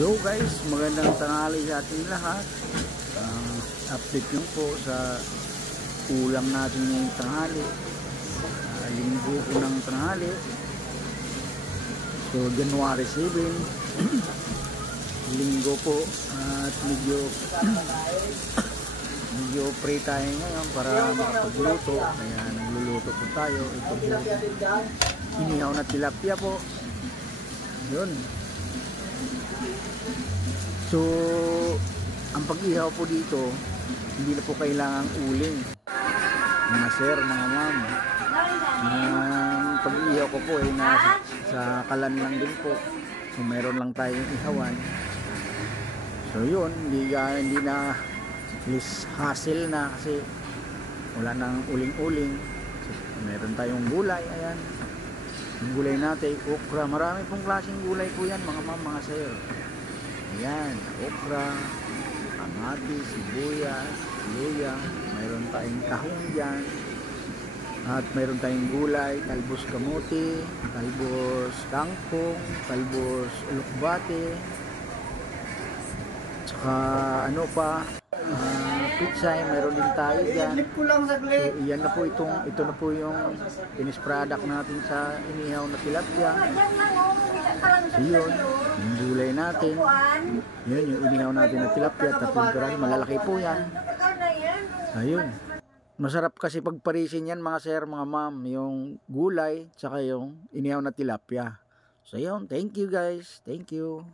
Yo guys, magandang tanghali sa ating lahat. Update nyo po sa ulam natin ngayong tanghali. Linggo po ng tanghali. So January 7. Linggo po. At medyo free tayo ngayon para makapagluto. Kaya nagluluto po tayo. Ito po inihaw na tilapia po. Yun. So, ang pag-ihaw po dito, hindi na po kailangang uling. Mga sir, mga ma'am. Ang pag-ihaw ko po ay nasa kalan lang din po. So, meron lang tayong ihawan. So, yun, hindi na less hassle na kasi wala nang uling-uling. So, meron tayong gulay, ayan. Yung gulay natin, okra. Marami pong klaseng gulay po yan, mga ma'am, mga sir. Ayan, okra, kamatis, sibuyas, luya, mayroon tayong tahong dyan, at mayroon tayong gulay, talbos kamote, talbos kangkong, talbos ulokbate, tsaka ano pa, pitsay, mayroon din tayo dyan. So, iyan na po ito na po yung finished product natin sa inihaw na tilapia. So yun, yung gulay natin, yun yung inihaw natin na tilapia, tapos malalaki po yan. Ayun, masarap kasi pagparisin yan mga sir, mga ma'am, yung gulay tsaka yung inihaw na tilapia. So yun, thank you guys, thank you.